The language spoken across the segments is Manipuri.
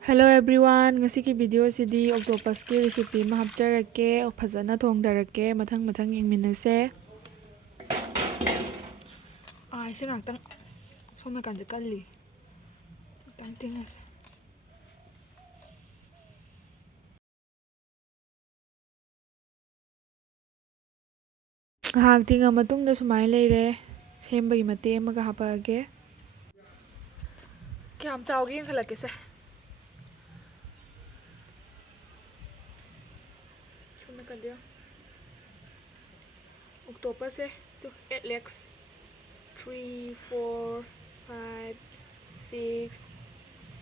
Hello everyone, ngasi video sidi octopus ki recipe ma hapjarake fazana thongdarake mathang yengminase. Ise ngaktan somna kan kalli. Ngaktan tingas. Ngahak tinga matungda sumai leire sembagi mate amaga hapage. Kyam chawgi khalake se. Octopus to 8 legs, 3, 4, 5, 6,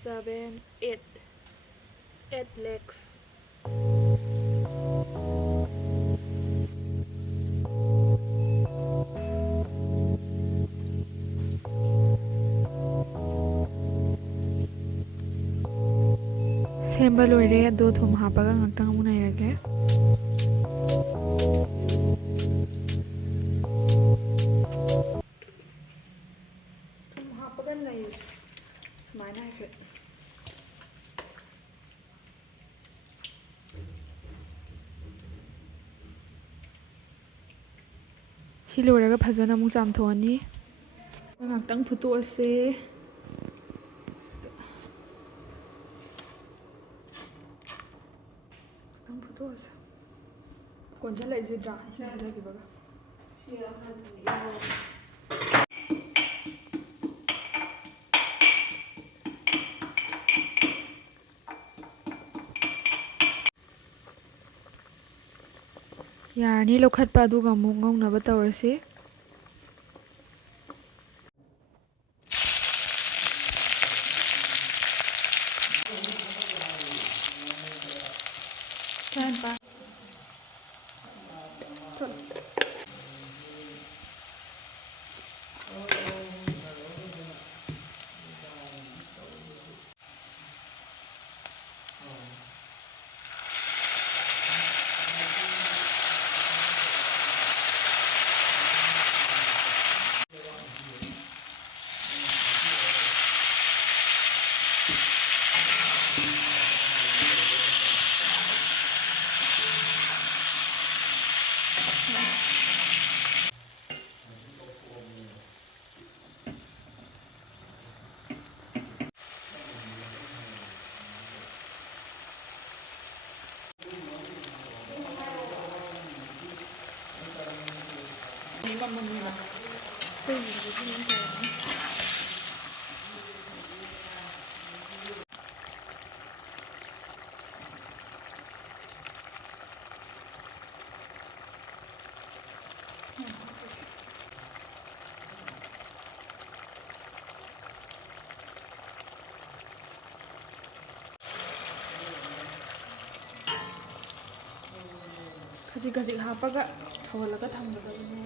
7, 8 legs. Semba loire do thum hapaga ngaktan amu nairage. Thum hapaga nais sumai nai fit. Si loiraga phajana amu chamthoni. Ngaktan phuto ase. Konja lai zidra hina hada ki baga yarni lokhat pa du ga mu ngong na ba tawrasi chan pa kazik hapaga chawalaga thamgadabane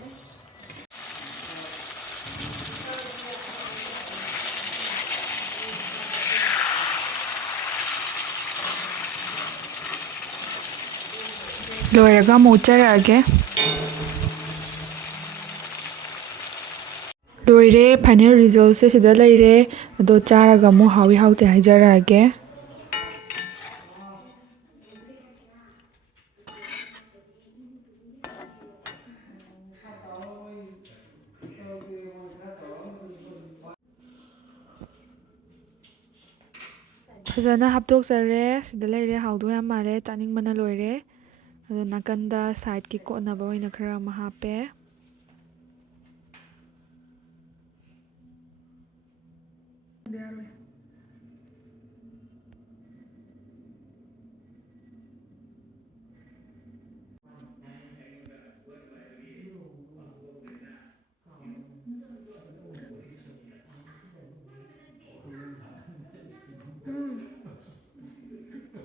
loiraga mocharage loire final result se sida leire ado charaga mu hawi hawte haijarage fazana hapdokjare sida leire hawdu yam male chaning mana loire ado nakanda side ki kotnaba oina khara ma hape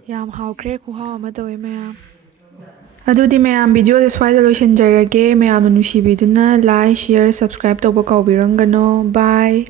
yam hawkre khuhaw ama tawe mayam adudi mayam video se swai solution jarage mayam nu shibiduna like share subscribe to ba kawbirangano bye